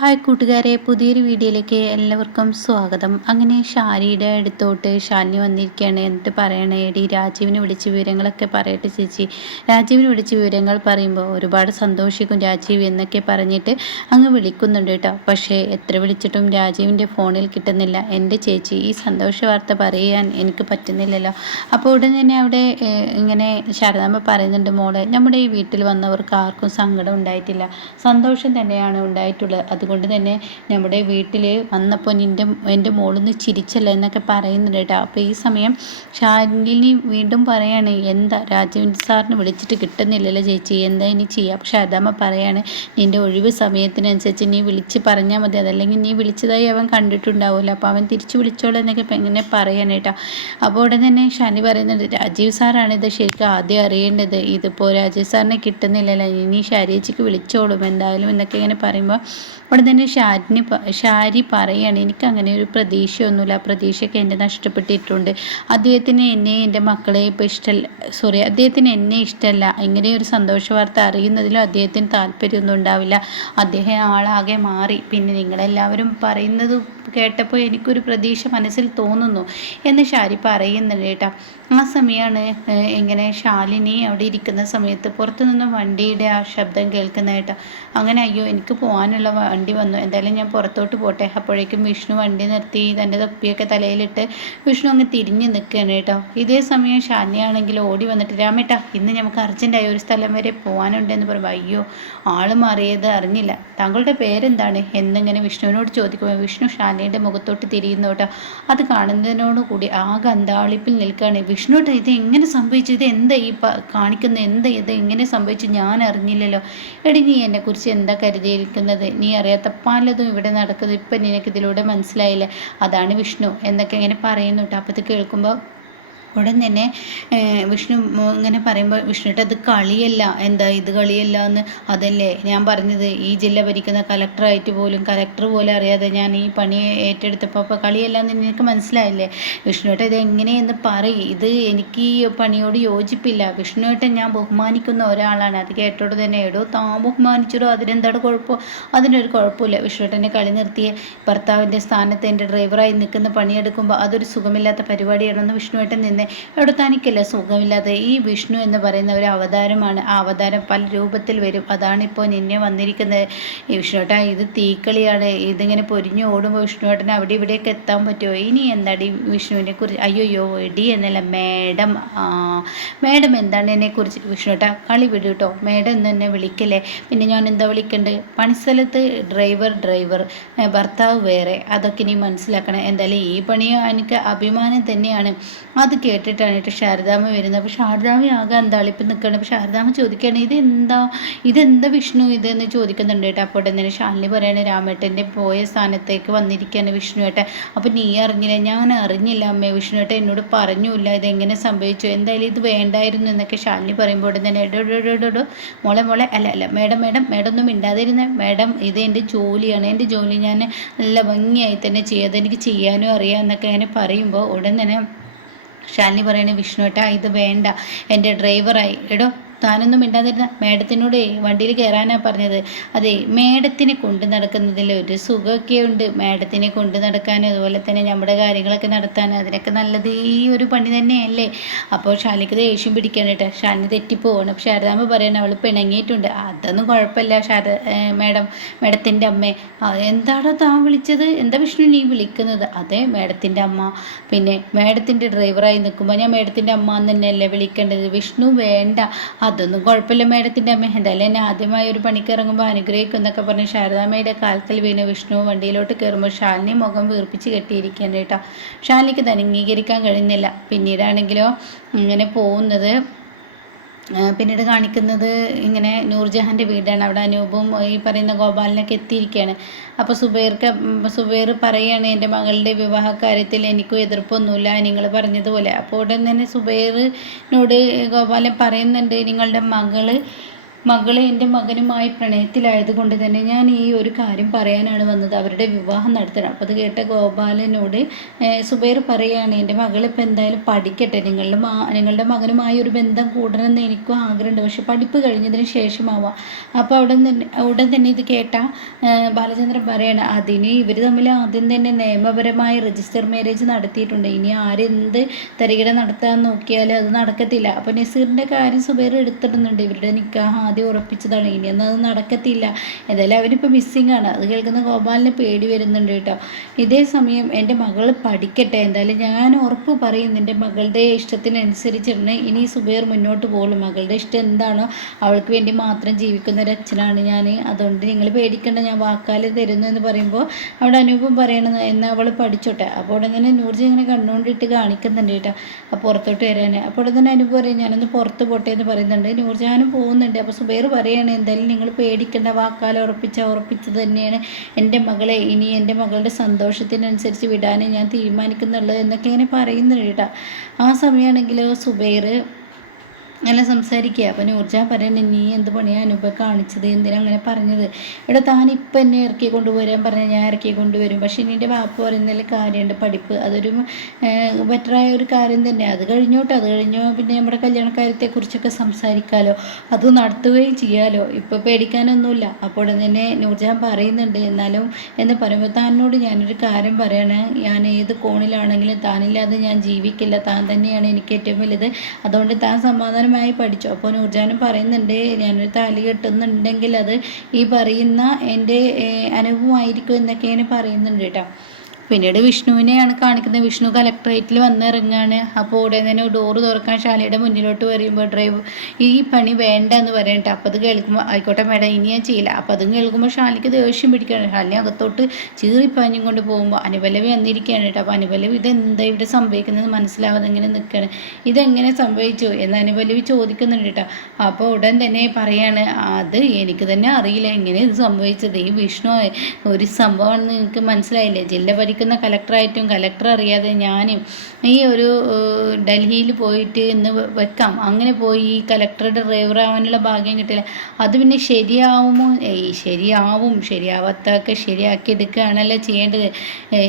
Hi കൂട്ടുകാരെ പുതിയൊരു വീഡിയോയിലേക്ക് എല്ലാവർക്കും സ്വാഗതം. അങ്ങനെ ഷാരിയുടെ അടുത്തോട്ട് ഷാനി വന്നിരിക്കുകയാണ് എന്നിട്ട് പറയണേ എടി രാജീവിനെ വിളിച്ച് വിവരങ്ങളൊക്കെ പറയട്ടെ ചേച്ചി. രാജീവിനെ വിളിച്ച് വിവരങ്ങൾ പറയുമ്പോൾ ഒരുപാട് സന്തോഷിക്കും രാജീവ് എന്നൊക്കെ പറഞ്ഞിട്ട് അങ്ങ് വിളിക്കുന്നുണ്ട് കേട്ടോ. പക്ഷേ എത്ര വിളിച്ചിട്ടും രാജീവിന്റെ ഫോണിൽ കിട്ടുന്നില്ല. എന്റെ ചേച്ചി ഈ സന്തോഷ വാർത്ത പറയാൻ എനിക്ക് പറ്റുന്നില്ലല്ലോ. അപ്പോൾ ഉടൻ തന്നെ അവിടെ ഇങ്ങനെ ശാരദാമ്മ പറയുന്നുണ്ട് മോളെ നമ്മുടെ ഈ വീട്ടിൽ വന്നവർക്ക് ആർക്കും സങ്കടം ഉണ്ടായിട്ടില്ല. സന്തോഷം തന്നെയാണ് ഉണ്ടായിട്ടുള്ളത്. അത് അതുകൊണ്ട് തന്നെ നമ്മുടെ വീട്ടിൽ വന്നപ്പോൾ നിന്റെ എന്റെ മോളൊന്ന് ചിരിച്ചല്ല എന്നൊക്കെ പറയുന്നുണ്ട് കേട്ടോ. അപ്പോൾ ഈ സമയം ശാലിനി വീണ്ടും പറയാണ് എന്താ രാജീവൻ സാറിന് വിളിച്ചിട്ട് കിട്ടുന്നില്ലല്ലോ ചേച്ചി എന്താ ഇനി ചെയ്യുക അപ്പോൾ അതമ്മ പറയാണ് നിന്റെ ഒഴിവ് സമയത്തിനനുസരിച്ച് നീ വിളിച്ച് പറഞ്ഞാൽ മതി. അതല്ലെങ്കിൽ നീ വിളിച്ചതായി അവൻ കണ്ടിട്ടുണ്ടാവുമല്ലോ അപ്പോൾ അവൻ തിരിച്ചു വിളിച്ചോളൂ എന്നൊക്കെ എങ്ങനെ പറയാണ് കേട്ടോ. അപ്പോൾ ഉടനെ തന്നെ ഷാനി പറയുന്നുണ്ട് രാജീവ് സാറാണ് ഇത് ശരിക്കും ആദ്യം അറിയേണ്ടത്. ഇതിപ്പോൾ രാജീവ് സാറിനെ കിട്ടുന്നില്ലല്ലോ. ഇനി ഷാരിയേച്ചിക്ക് വിളിച്ചോളും എന്തായാലും എന്നൊക്കെ ഇങ്ങനെ പറയുമ്പോൾ അവിടെ തന്നെ ഷാരിന് ഷാരി പറയാണ് എനിക്ക് അങ്ങനെ ഒരു പ്രതീക്ഷയൊന്നുമില്ല. പ്രതീക്ഷയൊക്കെ എന്നെ നഷ്ടപ്പെട്ടിട്ടുണ്ട്. അദ്ദേഹത്തിന് എന്നെ എന്റെ മക്കളെ ഇപ്പോൾ ഇഷ്ടമല്ല സോറി അദ്ദേഹത്തിന് എന്നെ ഇഷ്ടമല്ല ഇങ്ങനെ ഒരു സന്തോഷ വാർത്ത അറിയുന്നതിലും അദ്ദേഹത്തിന് താല്പര്യമൊന്നും ഉണ്ടാവില്ല. അദ്ദേഹം ആളാകെ മാറി. പിന്നെ നിങ്ങളെല്ലാവരും പറയുന്നത് കേട്ടപ്പോൾ എനിക്കൊരു പ്രതീക്ഷ മനസ്സിൽ തോന്നുന്നു. എന്ന് ഷാരി പറയുന്നുണ്ട് കേട്ടോ. ആ സമയമാണ് ഇങ്ങനെ ശാലിനി അവിടെ ഇരിക്കുന്ന സമയത്ത് പുറത്തുനിന്ന് വണ്ടിയുടെ ആ ശബ്ദം കേൾക്കുന്ന കേട്ടോ. അങ്ങനെ അയ്യോ എനിക്ക് പോകാനുള്ള വണ്ടി വന്നു. എന്തായാലും ഞാൻ പുറത്തോട്ട് പോട്ടെ. അപ്പോഴേക്കും വിഷ്ണു വണ്ടി നിർത്തി തന്റെ തൊപ്പിയൊക്കെ തലയിലിട്ട് വിഷ്ണു അങ്ങ് തിരിഞ്ഞ് നിൽക്കുകയാണ് കേട്ടോ. ഇതേ സമയം ശാലിനിയാണെങ്കിൽ ഓടി വന്നിട്ട് രാമേട്ടാ ഇന്ന് നമുക്ക് അർജന്റായി ഒരു സ്ഥലം വരെ പോകാനുണ്ടെന്ന് പറയുമ്പോൾ അയ്യോ ആൾ മാറിയത് അറിഞ്ഞില്ല. താങ്കളുടെ പേരെന്താണ്? എന്നിങ്ങനെ വിഷ്ണുവിനോട് ചോദിക്കുമ്പോൾ വിഷ്ണു ശാലയുടെ മുഖത്തോട്ട് തിരിയുന്നോട്ടോ അത് കാണുന്നതിനോടുകൂടി ആകെ അന്താളിപ്പിൽ നിൽക്കുകയാണ്. വിഷ്ണുട്ട് ഇത് എങ്ങനെ സംഭവിച്ചു? ഇത് എന്താ ഈ കാണിക്കുന്നത് എന്താ ഇത്? എങ്ങനെ സംഭവിച്ചു? ഞാൻ അറിഞ്ഞില്ലല്ലോ. എടി നീ എന്നെക്കുറിച്ച് എന്താ കരുതിയിരിക്കുന്നത്? നീ അറിയാത്ത പലതും ഇവിടെ നടക്കുന്നത് ഇപ്പം നിനക്കിതിലൂടെ മനസ്സിലായില്ലേ? അതാണ് വിഷ്ണു എന്നൊക്കെ ഇങ്ങനെ പറയുന്നുട്ടോ അപ്പോൾ ഇത് കേൾക്കുമ്പോൾ ഉടൻ തന്നെ വിഷ്ണു ഇങ്ങനെ പറയുമ്പോൾ വിഷ്ണുട്ട് അത് കളിയല്ല. എന്താ ഇത് കളിയല്ല എന്ന്? അതല്ലേ ഞാൻ പറഞ്ഞത്. ഈ ജില്ല ഭരിക്കുന്ന കലക്ടറായിട്ട് പോലും കലക്ടർ പോലും അറിയാതെ ഞാൻ ഈ പണി ഏറ്റെടുത്തപ്പോൾ അപ്പോൾ കളിയല്ല എന്ന് എനിക്ക് മനസ്സിലായില്ലേ? വിഷ്ണുട്ട് ഇത് എങ്ങനെയെന്ന് പറയും. ഇത് എനിക്ക് ഈ പണിയോട് യോജിപ്പില്ല. വിഷ്ണുവേട്ടൻ ഞാൻ ബഹുമാനിക്കുന്ന ഒരാളാണ്. അത് കേട്ടോട് തന്നെ എടോ താൻ ബഹുമാനിച്ചിടോ. അതിനെന്താണ് കുഴപ്പം? അതിനൊരു കുഴപ്പമില്ല. വിഷ്ണുട്ടനെ കളി നിർത്തിയ ഭർത്താവിന്റെ സ്ഥാനത്ത് എന്റെ ഡ്രൈവറായി നിൽക്കുന്ന പണിയെടുക്കുമ്പോൾ അതൊരു സുഖമില്ലാത്ത പരിപാടിയാണെന്ന് വിഷ്ണുവേട്ടൻ നിന്ന് അവിടെ തനിക്കല്ല സുഖമില്ലാതെ ഈ വിഷ്ണു എന്ന് പറയുന്ന ഒരു അവതാരമാണ് ആ അവതാരം പല രൂപത്തിൽ വരും. അതാണിപ്പോൾ നിന്നെ വന്നിരിക്കുന്നത്. ഈ വിഷ്ണുട്ടാ ഇത് തീക്കളിയാണ്. ഇതിങ്ങനെ പൊരിഞ്ഞു ഓടുമ്പോൾ വിഷ്ണുവേട്ടന് അവിടെ ഇവിടെയൊക്കെ എത്താൻ പറ്റുമോ? ഇനി എന്താടി വിഷ്ണുവിനെ കുറിച്ച് അയ്യോയ്യോ എടി എന്നല്ല മേഡം. മേഡം എന്താണ് എന്നെക്കുറിച്ച് വിഷ്ണുവേട്ടാ കളി വിടൂ കേട്ടോ മേഡം എന്ന് തന്നെ വിളിക്കല്ലേ. പിന്നെ ഞാൻ എന്താ വിളിക്കേണ്ടത് പണിസ്ഥലത്ത് ഡ്രൈവർ ഡ്രൈവർ ഭർത്താവ് വേറെ. അതൊക്കെ ഇനി മനസ്സിലാക്കണം. എന്തായാലും ഈ പണി എനിക്ക് അഭിമാനം തന്നെയാണ്. അത് കേട്ടിട്ടാണ് കേട്ടോ ശാരദാമ്മ വരുന്നത്. അപ്പോൾ ശാരദാമ്മ ആകെ അന്താളിപ്പ് നിൽക്കണം അപ്പോൾ ശാരദാമ്മ ചോദിക്കുകയാണ് ഇതെന്താ ഇതെന്താ വിഷ്ണു ഇതെന്ന് ചോദിക്കുന്നുണ്ട് കേട്ടോ? അപ്പോൾ ഉടനെ ശാലിനി പറയാണ് രാമേട്ടന്റെ പോയ സ്ഥാനത്തേക്ക് വന്നിരിക്കുകയാണ് വിഷ്ണുവേട്ടൻ അപ്പോൾ നീ അറിഞ്ഞില്ല? ഞാൻ അറിഞ്ഞില്ല അമ്മേ വിഷ്ണുവേട്ടൻ എന്നോട് പറഞ്ഞില്ല ഇതെങ്ങനെ സംഭവിച്ചു? എന്തായാലും ഇത് വേണ്ടായിരുന്നു എന്നൊക്കെ ശാലിനി പറയുമ്പോൾ ഉടൻ തന്നെ എടോ മോളെ മോളെ അല്ല അല്ല മേഡം മേഡം മേഡം ഒന്നും മിണ്ടാതിരുന്നേ. മേഡം ഇത് എന്റെ ജോലിയാണ്. എന്റെ ജോലി ഞാൻ നല്ല ഭംഗിയായി തന്നെ ചെയ്യാതെ എനിക്ക് ചെയ്യാനും അറിയാം എന്നൊക്കെ അങ്ങനെ പറയുമ്പോൾ ഉടൻ തന്നെ ശാലിനി പറയണേ വിഷ്ണുവേട്ടാ ഇത് വേണ്ട. എന്റെ ഡ്രൈവറായി. എടോ. താനൊന്നും മിണ്ടാതിരുന്ന മേഡത്തിനോട് വണ്ടിയിൽ കയറാനാണ് പറഞ്ഞത്. അതെ മേഡത്തിനെ കൊണ്ട് നടക്കുന്നതിൽ ഒരു സുഖമൊക്കെ ഉണ്ട്. മേഡത്തിനെ കൊണ്ട് നടക്കാനും അതുപോലെ തന്നെ നമ്മുടെ കാര്യങ്ങളൊക്കെ നടത്താനും അതിനൊക്കെ നല്ലത് ഈ ഒരു പണി തന്നെയല്ലേ? അപ്പോൾ ഷാലിക്ക് ദേഷ്യം പിടിക്കാണ് കേട്ടോ. ഷാലിന് തെറ്റിപ്പോവാണ്. അപ്പോൾ ശാരദാമ്മ പറയണം അവൾ പിണങ്ങിയിട്ടുണ്ട്. അതൊന്നും കുഴപ്പമില്ല ശാരദ മേഡം മേഡത്തിന്റെ അമ്മ. എന്താണോ താൻ വിളിച്ചത്? എന്താ വിഷ്ണു നീ വിളിക്കുന്നത്? അതെ മേഡത്തിന്റെ അമ്മ. പിന്നെ മേഡത്തിന്റെ ഡ്രൈവറായി നിൽക്കുമ്പോൾ ഞാൻ മേഡത്തിന്റെ അമ്മ എന്ന് തന്നെയല്ലേ വിളിക്കേണ്ടത്? വിഷ്ണു വേണ്ട. അതൊന്നും കുഴപ്പമില്ല മേഡത്തിന്റെ അമ്മ. എന്തായാലും എന്നെ ആദ്യമായി ഒരു പണിക്ക് ഇറങ്ങുമ്പോൾ അനുഗ്രഹിക്കും എന്നൊക്കെ പറഞ്ഞ് ശാരദാമ്മയുടെ കാലത്തിൽ വീണ് വിഷ്ണു വണ്ടിയിലോട്ട് കയറുമ്പോൾ ഷാലിനി മുഖം വീർപ്പിച്ച് കെട്ടിയിരിക്കുകയാണ് കേട്ടോ. ഷാലിനിക്ക് തന്നെ അംഗീകരിക്കാൻ കഴിയുന്നില്ല. പിന്നീടാണെങ്കിലോ ഇങ്ങനെ പോകുന്നത് പിന്നീട് കാണിക്കുന്നത് ഇങ്ങനെ നൂർജഹാന്റെ വീടാണ്. അവിടെ അനൂപും ഈ പറയുന്ന ഗോപാലിനൊക്കെ എത്തിയിരിക്കുകയാണ്. അപ്പോൾ സുബൈർക്ക് സുബൈർ പറയുകയാണ് എന്റെ മകളുടെ വിവാഹ കാര്യത്തിൽ എനിക്കും എതിർപ്പൊന്നുമില്ല നിങ്ങൾ പറഞ്ഞതുപോലെ. അപ്പോൾ ഉടൻ തന്നെ സുബൈറിനോട് ഗോപാലൻ പറയുന്നുണ്ട് നിങ്ങളുടെ മകൾ മകളെ എന്റെ മകനുമായി പ്രണയത്തിലായതുകൊണ്ട് തന്നെ ഞാൻ ഈ ഒരു കാര്യം പറയാനാണ് വന്നത്. അവരുടെ വിവാഹം നടത്തണം. അപ്പോൾ അത് കേട്ട ഗോപാലനോട് സുബൈർ പറയുകയാണ് എന്റെ മകളിപ്പോൾ എന്തായാലും പഠിക്കട്ടെ. നിങ്ങളുടെ മാ നിങ്ങളുടെ മകനുമായി ഒരു ബന്ധം കൂടണമെന്ന് എനിക്കും ആഗ്രഹമുണ്ട്. പക്ഷെ പഠിപ്പ് കഴിഞ്ഞതിന് ശേഷമാവാം. അപ്പോൾ അവിടെ തന്നെ ഉടൻ തന്നെ ഇത് കേട്ട ബാലചന്ദ്രൻ പറയാണ് അതിന് ഇവർ തമ്മിൽ ആദ്യം തന്നെ നിയമപരമായ രജിസ്റ്റർ മാരേജ് നടത്തിയിട്ടുണ്ട്. ഇനി ആരെന്ത് തരികിട നടത്താൻ നോക്കിയാലും അത് നടക്കത്തില്ല. അപ്പോൾ നസീറിന്റെ കാര്യം സുബൈർ എടുത്തിടുന്നുണ്ട്. ഇവരുടെ നിക്കാഹ് ആദ്യം ഉറപ്പിച്ചതാണ്. ഇനി അത് നടക്കത്തില്ല. എന്തായാലും അവനിപ്പോൾ മിസ്സിങ് ആണ്. അത് കേൾക്കുന്ന ഗോപാലിന് പേടി വരുന്നുണ്ട് കേട്ടോ. ഇതേ സമയം എന്റെ മകൾ പഠിക്കട്ടെ. എന്തായാലും ഞാൻ ഉറപ്പ് പറയും എന്റെ മകളുടെ ഇഷ്ടത്തിനനുസരിച്ചിട്ട് ഇനി സുബേർ മുന്നോട്ട് പോകും മകളുടെ ഇഷ്ടം എന്താണോ അവൾക്ക് വേണ്ടി മാത്രം ജീവിക്കുന്ന ഒരു അച്ഛനാണ് ഞാൻ. അതുകൊണ്ട് നിങ്ങൾ പേടിക്കേണ്ട ഞാൻ വാക്കാൽ തരുന്നു എന്ന് പറയുമ്പോൾ അവിടെ അനൂപം പറയണത് എന്നാൽ അവൾ പഠിച്ചോട്ടെ. അപ്പോൾ ഇങ്ങനെ നൂർജി ഇങ്ങനെ കണ്ണുകൊണ്ടിട്ട് കാണിക്കുന്നുണ്ട് കേട്ടോ അപ്പോൾ പുറത്തോട്ട് വരാൻ. അപ്പോൾ തന്നെ അനൂപ് പറയും ഞാനൊന്ന് പുറത്ത് പോട്ടെ എന്ന് പറയുന്നുണ്ട്. നൂർജാനും പോകുന്നുണ്ട്. അപ്പോൾ സുബൈർ പറയുകയാണ് എന്തായാലും നിങ്ങൾ പേടിക്കേണ്ട വാക്കാൽ ഉറപ്പിച്ച ഉറപ്പിച്ചത് തന്നെയാണ്. എന്റെ മകളെ ഇനി എന്റെ മകളുടെ സന്തോഷത്തിനനുസരിച്ച് വിടാനേ ഞാൻ തീരുമാനിക്കുന്നുള്ളൂ എന്നൊക്കെ ഇങ്ങനെ പറയുന്നുണ്ട് കേട്ടോ. ആ സമയമാണെങ്കിൽ സുബൈർ അങ്ങനെ സംസാരിക്കുക. അപ്പം നൂർജ പറയണേ നീ എന്ത് പണിയാണ് അനുഭവം കാണിച്ചത്? എന്തിനാ അങ്ങനെ പറഞ്ഞത്? ഇവിടെ താൻ ഇപ്പം എന്നെ ഇറക്കി കൊണ്ടുവരാൻ പറഞ്ഞാൽ ഞാൻ ഇറക്കി കൊണ്ടുവരും. പക്ഷേ എന്റെ വാപ്പ് പറയുന്നതിൽ കാര്യമുണ്ട്. പഠിപ്പ് അതൊരു ബെറ്ററായ ഒരു കാര്യം തന്നെ. അത് കഴിഞ്ഞോട്ടെ അത് കഴിഞ്ഞോ പിന്നെ നമ്മുടെ കല്യാണക്കാര്യത്തെക്കുറിച്ചൊക്കെ സംസാരിക്കാമല്ലോ അത് നടത്തുകയും ചെയ്യാമല്ലോ ഇപ്പോൾ പേടിക്കാനൊന്നുമില്ല. അപ്പോൾ തന്നെ നൂർജാൻ പറയുന്നുണ്ട്. എന്നാലും എന്ന് പറയുമ്പോൾ താനോട് ഞാനൊരു കാര്യം പറയണേ. ഞാൻ ഏത് കോണിലാണെങ്കിലും താനില്ലാതെ ഞാൻ ജീവിക്കില്ല. താൻ തന്നെയാണ് എനിക്ക് ഏറ്റവും വലുത്. അതുകൊണ്ട് താൻ സമാധാനം സമാധാനമായി പഠിച്ചു. അപ്പോൾ നൂർജാനും പറയുന്നുണ്ട് ഞാനൊരു താലി കെട്ടുന്നുണ്ടെങ്കിൽ അത് ഈ പറയുന്ന എന്റെ അനുഭവമായിരിക്കും എന്നൊക്കെയാണ് പറയുന്നുണ്ട് കേട്ടോ. പിന്നീട് വിഷ്ണുവിനെയാണ് കാണിക്കുന്നത്. വിഷ്ണു കലക്ട്രേറ്റിൽ വന്നിറങ്ങാണ് അപ്പോൾ ഉടനെ തന്നെ ഡോറ് തുറക്കാൻ ശാലയുടെ മുന്നിലോട്ട് വരുമ്പോൾ ഡ്രൈവ് ഈ പണി വേണ്ട എന്ന് പറയട്ടെ അപ്പോൾ അത് കേൾക്കുമ്പോൾ ആയിക്കോട്ടെ മേഡം ഇനി ഞാൻ ചെയ്യില്ല. അപ്പോൾ അതും കേൾക്കുമ്പോൾ ശാലിക്ക് ദേഷ്യം പിടിക്കുകയാണ് ശാലിനെ അകത്തോട്ട് ചീറിപ്പാഞ്ഞും കൊണ്ട് പോകുമ്പോൾ അനുപലവി വന്നിരിക്കുകയാണ് കേട്ടോ. അപ്പോൾ അനുപലവി ഇതെന്താ ഇവിടെ സംഭവിക്കുന്നത്? മനസ്സിലാവാതെ ഇങ്ങനെ നിൽക്കുകയാണ് ഇതെങ്ങനെ സംഭവിച്ചു? എന്ന് അനുപലവി ചോദിക്കുന്നുണ്ട് കേട്ടോ. അപ്പോൾ ഉടൻ തന്നെ പറയാണ് അത് എനിക്ക് തന്നെ അറിയില്ല. എങ്ങനെ ഇത് സംഭവിച്ചത്? ഈ വിഷ്ണു ഒരു സംഭവമാണെന്ന് നിങ്ങൾക്ക് മനസ്സിലായില്ലേ? ജില്ല ഭരിക്കുന്ന ഭരിക്കുന്ന കലക്ടറായിട്ടും കലക്ടർ അറിയാതെ ഞാനും ഈ ഒരു ഡൽഹിയിൽ പോയിട്ട് ഇന്ന് വെക്കാം. അങ്ങനെ പോയി ഈ കലക്ടറുടെ ഡ്രൈവർ ആവാനുള്ള ഭാഗ്യം കിട്ടില്ല. അത് പിന്നെ ശരിയാവുമോ? ശരിയാവും. ശരിയാവാത്തൊക്കെ ശരിയാക്കി എടുക്കുകയാണല്ലോ ചെയ്യേണ്ടത്.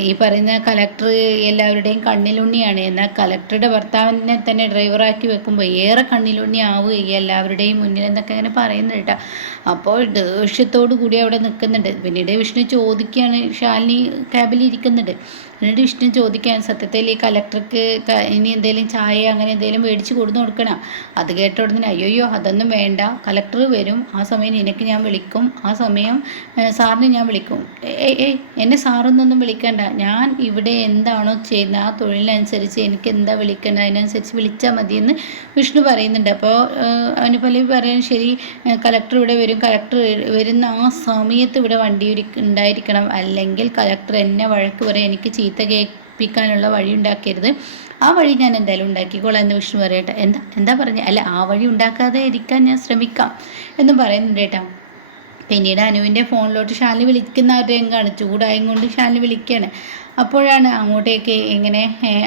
ഈ പറയുന്ന കലക്ടർ എല്ലാവരുടെയും കണ്ണിലുണ്ണിയാണ്. എന്നാൽ കലക്ടറുടെ ഭർത്താവിനെ തന്നെ ഡ്രൈവറാക്കി വെക്കുമ്പോൾ ഏറെ കണ്ണിലുണ്ണി ആവുകയും എല്ലാവരുടെയും മുന്നിൽ എന്നൊക്കെ അങ്ങനെ പറയുന്നുണ്ട് കേട്ടോ. അപ്പോൾ ദേഷ്യത്തോടു കൂടി അവിടെ നിൽക്കുന്നുണ്ട്. പിന്നീട് വിഷ്ണു ചോദിക്കുകയാണ് ശാലിനി ക്യാബിൽ പറയുന്നുണ്ട്. എന്നിട്ട് വിഷ്ണു ചോദിക്കാൻ സത്യത്തിൽ ഈ കലക്ടർക്ക് ഇനി എന്തെങ്കിലും ചായ അങ്ങനെ എന്തെങ്കിലും മേടിച്ച് കൊടുത്തു കൊടുക്കണം? അത് കേട്ട ഉടനെ അയ്യോയ്യോ അതൊന്നും വേണ്ട. കലക്ടർ വരും. ആ സമയം നിനക്ക് ഞാൻ വിളിക്കും. ആ സമയം സാറിനെ ഞാൻ വിളിക്കും. ഏയ് ഏയ് എന്നെ സാറൊന്നൊന്നും വിളിക്കണ്ട. ഞാൻ ഇവിടെ എന്താണോ ചെയ്യുന്നത് ആ തൊഴിലിനനുസരിച്ച് എനിക്ക് എന്താ വിളിക്കേണ്ടത് അതിനനുസരിച്ച് വിളിച്ചാൽ മതിയെന്ന് വിഷ്ണു പറയുന്നുണ്ട്. അപ്പോൾ അവന് പല പറയാൻ ശരി കലക്ടർ ഇവിടെ വരും. കലക്ടർ വരുന്ന ആ സമയത്ത് ഇവിടെ വണ്ടി ഉണ്ടായിരിക്കണം. അല്ലെങ്കിൽ കലക്ടർ എന്നെ വഴക്ക് പറയാൻ എനിക്ക് ചീത്ത കേൾപ്പിക്കാനുള്ള വഴി ഉണ്ടാക്കരുത്. ആ വഴി ഞാൻ എന്തായാലും ഉണ്ടാക്കിക്കോളാം എന്ന് വിഷ്ണു പറയട്ടെ എന്താ എന്താ പറഞ്ഞ? അല്ല ആ വഴി ഉണ്ടാക്കാതെ ഇരിക്കാൻ ഞാൻ ശ്രമിക്കാം എന്നും പറയുന്നുണ്ട് കേട്ടോ. പിന്നീട് അനുവിന്റെ ഫോണിലോട്ട് ഷാലിനി വിളിക്കുന്ന ഒരു രംഗമാണ് ചൂടായും കൊണ്ട് ഷാലിനി വിളിക്കുകയാണ്. അപ്പോഴാണ് അങ്ങോട്ടേക്ക് ഇങ്ങനെ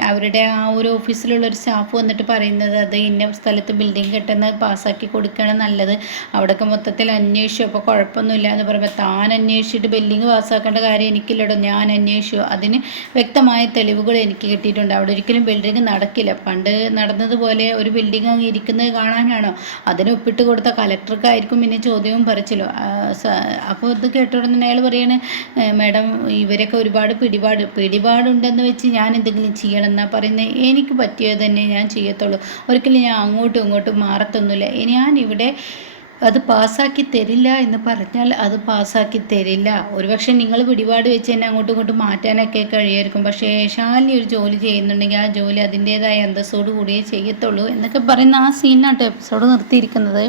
അവരുടെ ആ ഒരു ഓഫീസിലുള്ള ഒരു സ്റ്റാഫ് വന്നിട്ട് പറയുന്നത് അത് ഇന്ന സ്ഥലത്ത് ബിൽഡിംഗ് കെട്ടുന്നത് പാസ്സാക്കി കൊടുക്കുകയാണ് നല്ലത്. അവിടെയൊക്കെ മൊത്തത്തിൽ അന്വേഷിച്ചു. അപ്പോൾ കുഴപ്പമൊന്നുമില്ല എന്ന് പറയുമ്പോൾ താൻ അന്വേഷിച്ചിട്ട് ബിൽഡിംഗ് പാസ്സാക്കേണ്ട കാര്യം എനിക്കില്ലടോ. ഞാൻ അന്വേഷിച്ചു. അതിന് വ്യക്തമായ തെളിവുകൾ എനിക്ക് കിട്ടിയിട്ടുണ്ട്. അവിടെ ഒരിക്കലും ബിൽഡിംഗ് നടക്കില്ല. പണ്ട് നടന്നതുപോലെ ഒരു ബിൽഡിംഗ് അങ്ങ് ഇരിക്കുന്നത് കാണാനാണോ? അതിന് ഒപ്പിട്ട് കൊടുത്ത കലക്ടർക്കായിരിക്കും പിന്നെ ചോദ്യവും പറിച്ചല്ലോ അപ്പോൾ ഇത് കേട്ടോടുന്ന അയാൾ പറയാണ് മാഡം ഇവരൊക്കെ ഒരുപാട് പിടിപാട് പിടിപാടുണ്ടെന്ന് വെച്ച് ഞാൻ എന്തെങ്കിലും ചെയ്യണം എന്നാ പറയുന്നത്? എനിക്ക് പറ്റിയത് തന്നെ ഞാൻ ചെയ്യത്തുള്ളൂ. ഒരിക്കലും ഞാൻ അങ്ങോട്ടും ഇങ്ങോട്ടും മാറത്തൊന്നുമില്ല. ഞാൻ ഇവിടെ അത് പാസ്സാക്കി തരില്ല എന്ന് പറഞ്ഞാൽ അത് പാസ്സാക്കി തരില്ല. ഒരുപക്ഷെ നിങ്ങൾ പിടിപാട് വെച്ച് തന്നെ അങ്ങോട്ടും ഇങ്ങോട്ടും മാറ്റാനൊക്കെ കഴിയായിരിക്കും. പക്ഷേ ശാലിനി ഒരു ജോലി ചെയ്യുന്നുണ്ടെങ്കിൽ ആ ജോലി അതിന്റേതായ അന്തസ്സോടു കൂടിയേ ചെയ്യത്തുള്ളൂ എന്നൊക്കെ പറയുന്ന ആ സീനാട്ടോ എപ്പിസോഡ് നിർത്തിയിരിക്കുന്നത്.